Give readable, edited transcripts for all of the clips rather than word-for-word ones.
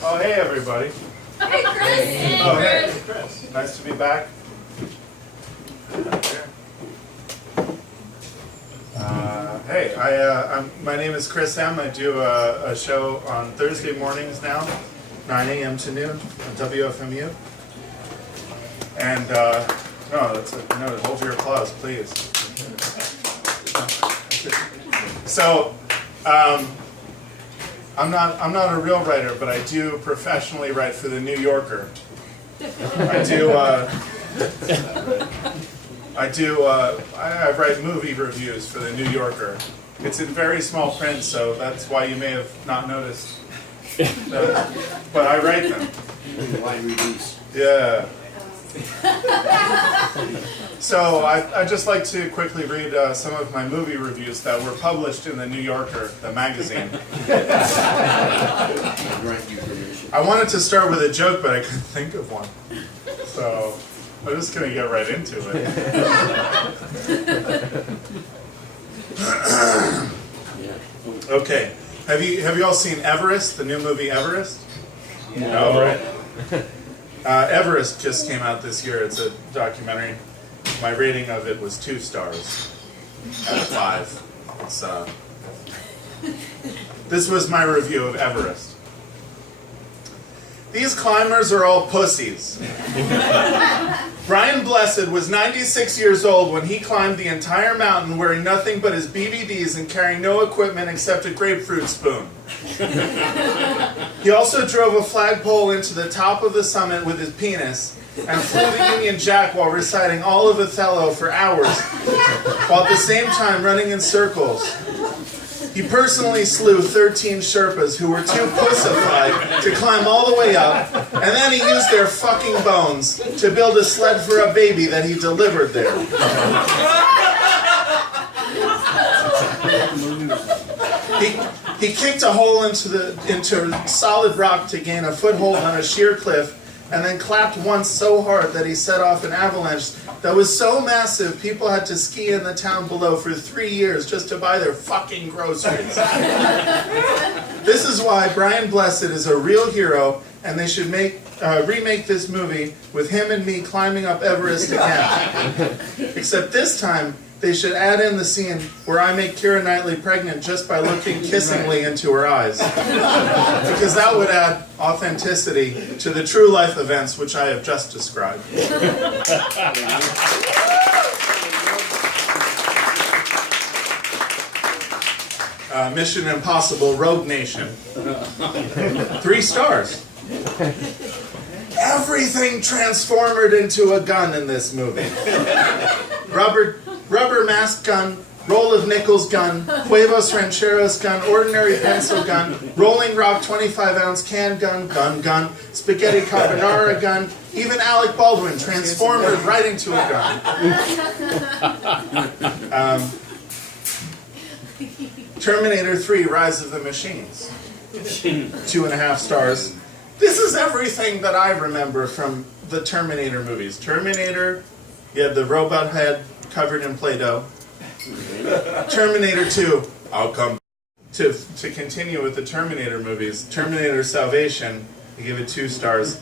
Oh, hey, everybody. Hey, Chris. Oh, hey, Chris. Nice to be back. My name is Chris M. I do a show on Thursday mornings now, 9 a.m. to noon on WFMU. And, no, hold your applause, please. So, I'm not a real writer, but I do professionally write for the New Yorker. I write movie reviews for the New Yorker. It's in very small print, so that's why you may have not noticed. But I write them. Wide release. Yeah. So I'd just like to quickly read some of my movie reviews that were published in the New Yorker, the magazine. I wanted to start with a joke, but I couldn't think of one. So I'm just going to get right into it. Okay. Have you all seen Everest, the new movie Everest? Yeah. No, right? Everest just came out this year. It's a documentary. My rating of it was 2 stars out of 5. This was my review of Everest. These climbers are all pussies. Brian Blessed was 96 years old when he climbed the entire mountain wearing nothing but his BVDs and carrying no equipment except a grapefruit spoon. He also drove a flagpole into the top of the summit with his penis and flew the Union Jack while reciting all of Othello for hours, while at the same time running in circles. He personally slew 13 Sherpas who were too pussified to climb all the way up, and then he used their fucking bones to build a sled for a baby that he delivered there. He kicked a hole into solid rock to gain a foothold on a sheer cliff, and then clapped once so hard that he set off an avalanche that was so massive people had to ski in the town below for 3 years just to buy their fucking groceries. This is why Brian Blessed is a real hero, and they should remake this movie with him and me climbing up Everest again. Except this time, they should add in the scene where I make Keira Knightley pregnant just by looking kissingly into her eyes. Because that would add authenticity to the true life events which I have just described. Mission Impossible Rogue Nation. 3 stars. Everything transformed into a gun in this movie. Rubber mask gun, roll of nickels gun, huevos rancheros gun, ordinary pencil gun, rolling rock 25-ounce can gun, gun, spaghetti carbonara gun, even Alec Baldwin transformed right into a gun. Terminator 3, Rise of the Machines. 2.5 stars. This is everything that I remember from the Terminator movies. Terminator, you had the robot head covered in Play-Doh. Terminator 2, I'll come. To continue with the Terminator movies, Terminator Salvation, I give it 2 stars.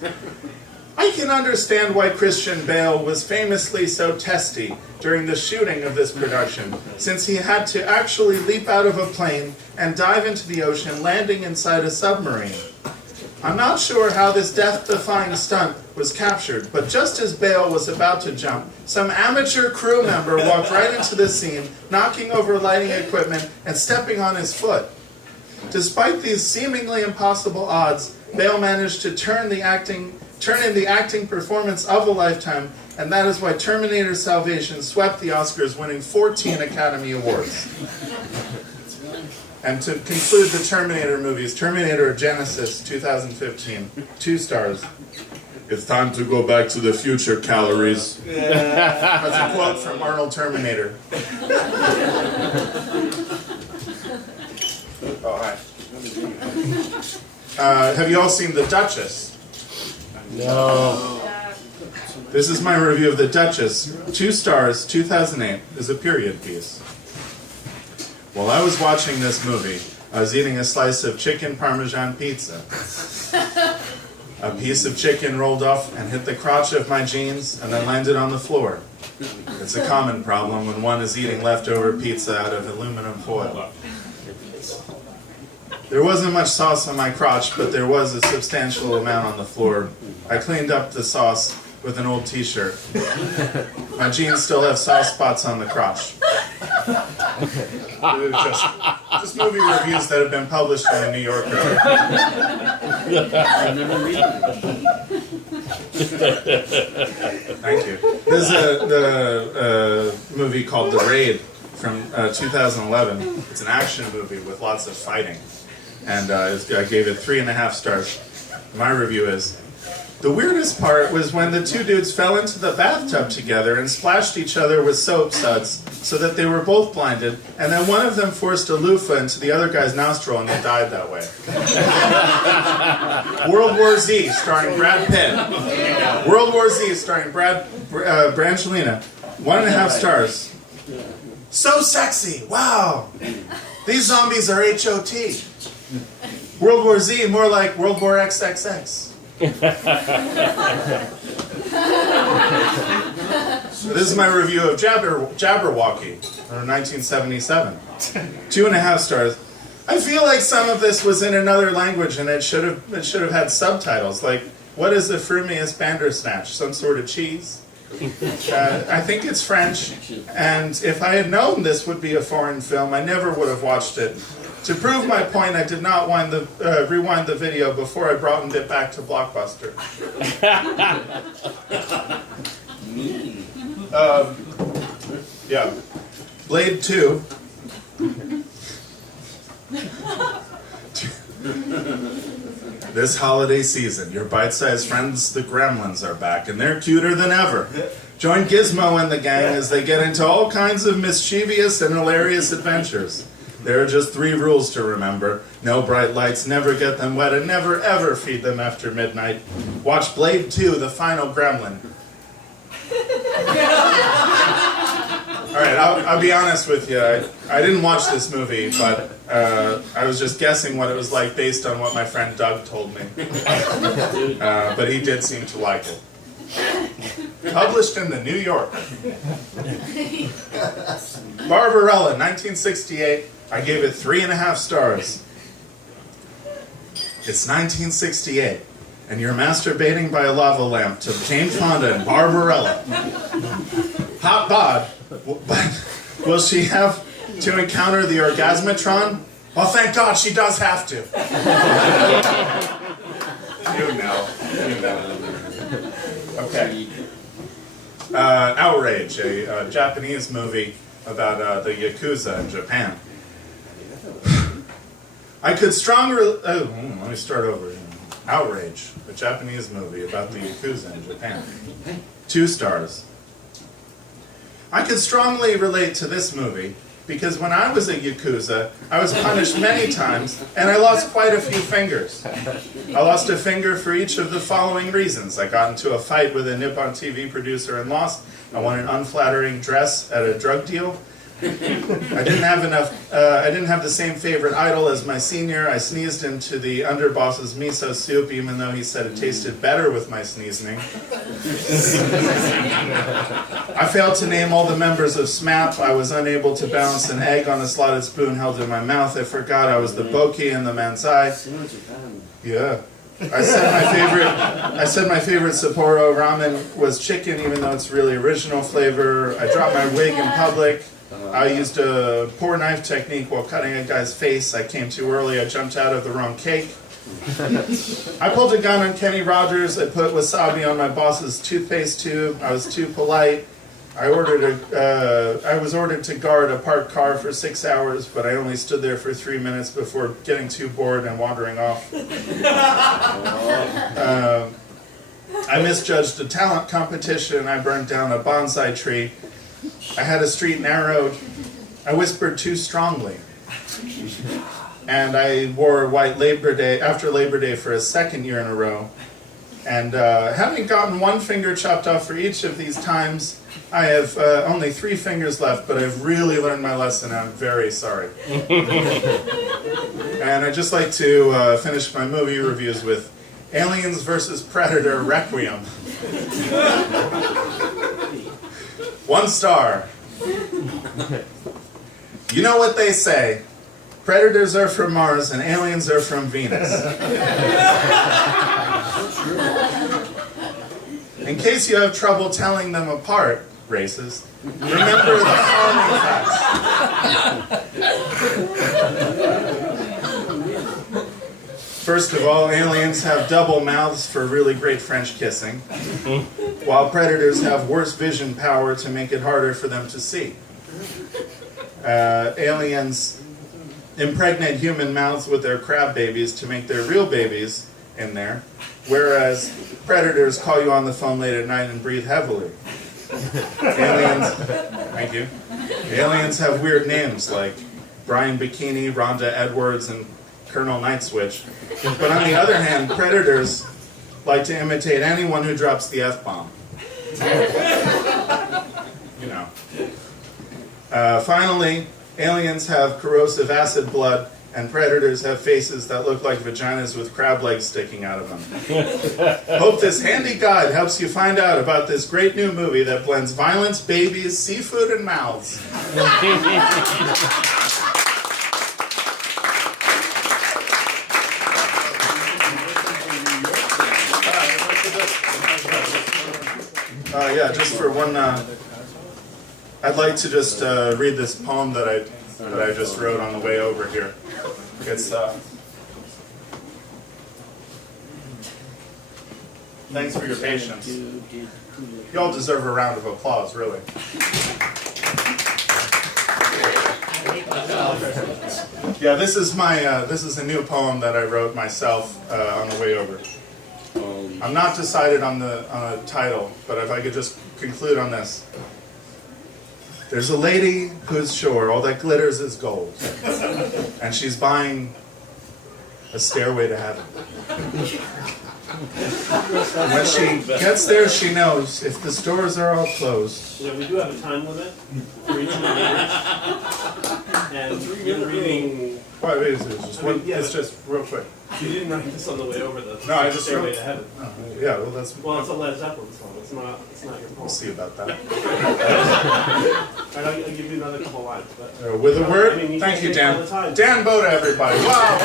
I can understand why Christian Bale was famously so testy during the shooting of this production, since he had to actually leap out of a plane and dive into the ocean, landing inside a submarine. I'm not sure how this death-defying stunt was captured, but just as Bale was about to jump, some amateur crew member walked right into the scene, knocking over lighting equipment and stepping on his foot. Despite these seemingly impossible odds, Bale managed to turn in the acting performance of a lifetime, and that is why Terminator Salvation swept the Oscars, winning 14 Academy Awards. And to conclude the Terminator movies, Terminator Genesis 2015, 2 stars. It's time to go back to the future, calories. That's a quote from Arnold Terminator. Oh, hi. Have you all seen The Duchess? No. This is my review of The Duchess. 2 stars, 2008, is a period piece. While I was watching this movie, I was eating a slice of chicken Parmesan pizza. A piece of chicken rolled off and hit the crotch of my jeans and then landed on the floor. It's a common problem when one is eating leftover pizza out of aluminum foil. There wasn't much sauce on my crotch, but there was a substantial amount on the floor. I cleaned up the sauce with an old t-shirt. My jeans still have soft spots on the crotch. Just movie reviews that have been published in the New Yorker. I never read it. Thank you. This is a movie called The Raid from 2011. It's an action movie with lots of fighting. And I gave it 3.5 stars. My review is, the weirdest part was when the two dudes fell into the bathtub together and splashed each other with soap suds so that they were both blinded, and then one of them forced a loofah into the other guy's nostril and they died that way. World War Z, starring Brad Pitt. World War Z, starring Brangelina. 1.5 stars. So sexy, wow. These zombies are HOT. World War Z, more like World War XXX. So this is my review of Jabberwocky, from 1977. 2.5 stars. I feel like some of this was in another language and it should have had subtitles. Like, what is the frumiest bandersnatch? Some sort of cheese? I think it's French, and if I had known this would be a foreign film, I never would have watched it. To prove my point, I did not rewind the video before I brought it back to Blockbuster. Yeah. Blade 2. This holiday season, your bite-sized friends, the Gremlins, are back, and they're cuter than ever. Join Gizmo and the gang as they get into all kinds of mischievous and hilarious adventures. There are just 3 rules to remember. No bright lights, never get them wet, and never ever feed them after midnight. Watch Blade 2, The Final Gremlin. Alright, I'll be honest with you. I didn't watch this movie, but I was just guessing what it was like based on what my friend Doug told me. But he did seem to like it. Published in the New York. Barbarella, 1968. I gave it 3.5 stars. It's 1968, and you're masturbating by a lava lamp to Jane Fonda and Barbarella. Hot bod, but will she have to encounter the Orgasmatron? Well, thank God she does have to. You know. Okay. Outrage, a Japanese movie about the Yakuza in Japan. I could let me start over. Outrage, a Japanese movie about the Yakuza in Japan. 2 stars. I could strongly relate to this movie because when I was a Yakuza, I was punished many times and I lost quite a few fingers. I lost a finger for each of the following reasons. I got into a fight with a Nippon TV producer and lost. I won an unflattering dress at a drug deal. I didn't have the same favorite idol as my senior. I sneezed into the underboss's miso soup even though he said it tasted better with my sneezing. I failed to name all the members of SMAP. I was unable to balance an egg on a slotted spoon held in my mouth. I forgot I was the Boki and the Manzai. Yeah. I said my favorite Sapporo ramen was chicken even though it's really original flavor. I dropped my wig in public. I used a poor knife technique while cutting a guy's face. I came too early. I jumped out of the wrong cake. I pulled a gun on Kenny Rogers. I put wasabi on my boss's toothpaste tube. I was too polite. I was ordered to guard a parked car for 6 hours, but I only stood there for 3 minutes before getting too bored and wandering off. I misjudged a talent competition. I burned down a bonsai tree. I had a street narrowed. I whispered too strongly. And I wore white after Labor Day for a 2nd year in a row. And having gotten 1 finger chopped off for each of these times, I have only 3 fingers left, but I've really learned my lesson. I'm very sorry. And I'd just like to finish my movie reviews with Aliens versus Predator Requiem. 1 star. You know what they say, predators are from Mars and aliens are from Venus. In case you have trouble telling them apart, racist, remember the following facts. First of all, aliens have double mouths for really great French kissing, while predators have worse vision power to make it harder for them to see. Aliens impregnate human mouths with their crab babies to make their real babies in there, whereas predators call you on the phone late at night and breathe heavily. Aliens, thank you. Aliens have weird names like Brian Bikini, Rhonda Edwards, and Colonel Nightswitch. But on the other hand, predators like to imitate anyone who drops the F-bomb. You know. Finally, aliens have corrosive acid blood, and predators have faces that look like vaginas with crab legs sticking out of them. Hope this handy guide helps you find out about this great new movie that blends violence, babies, seafood, and mouths. Yeah, just for one, I'd like to just read this poem that I just wrote on the way over here. It's thanks for your patience. You all deserve a round of applause, really. Yeah, this is a new poem that I wrote myself on the way over. I'm not decided on the title, but if I could just conclude on this. There's a lady who's sure all that glitters is gold, and she's buying a stairway to heaven. And when she gets there, she knows if the stores are all closed. Yeah, we do have a time limit for each of the readers. And you're reading. Well, it's just real quick. You didn't write this on the way over the No, I just Stairway wrote. to Heaven. Yeah, well, that's. Well, it's a Led Zeppelin song. It's not your We'll poem. see about that. I'll give you another couple lines. But With a word, I mean, you thank you, can't take all Dan. the time. Dan Boda, everybody. Wow.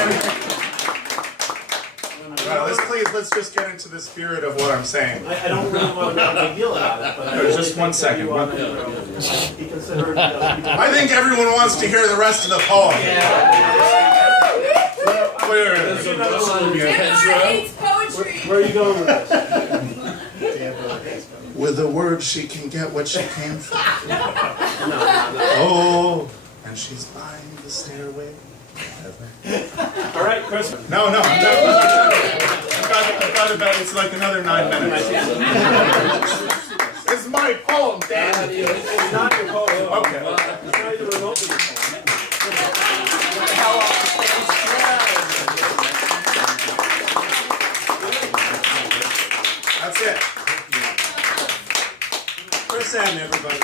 Well, let's just get into the spirit of what I'm saying. I don't really want to make a big deal about it, but I No, really just think one that second. you ought to, be considerate of the other people. I think everyone wants to hear the rest of the poem. Where is it? Tamara hates poetry. Where are you going with this? With a word, she can get what she came for. No. Oh, and she's buying the stairway. All right, Chris. No, I've got about it's like another 9 minutes. It's my poem, Dan. It's not your poem. Okay. It's not even remotely your poem. That's it. Chris M, everybody.